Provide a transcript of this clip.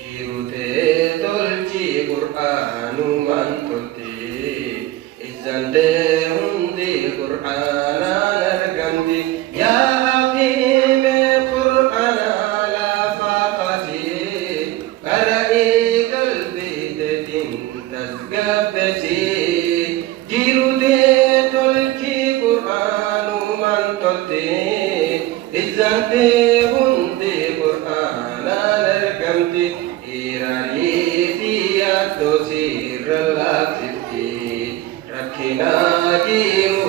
jirute tolchi Qur'aanumaan tolti izzante hundi Qur'aanaan argamti yaa aqime Qur'aana laafaqati qara'ii qalbiitiin tasgabbati jirute tolchi Qur'aanumaan tolti izzante hundi Qur'aanaan argamti iranii fi yaaddooti irra laaffifti rakkinaa jiru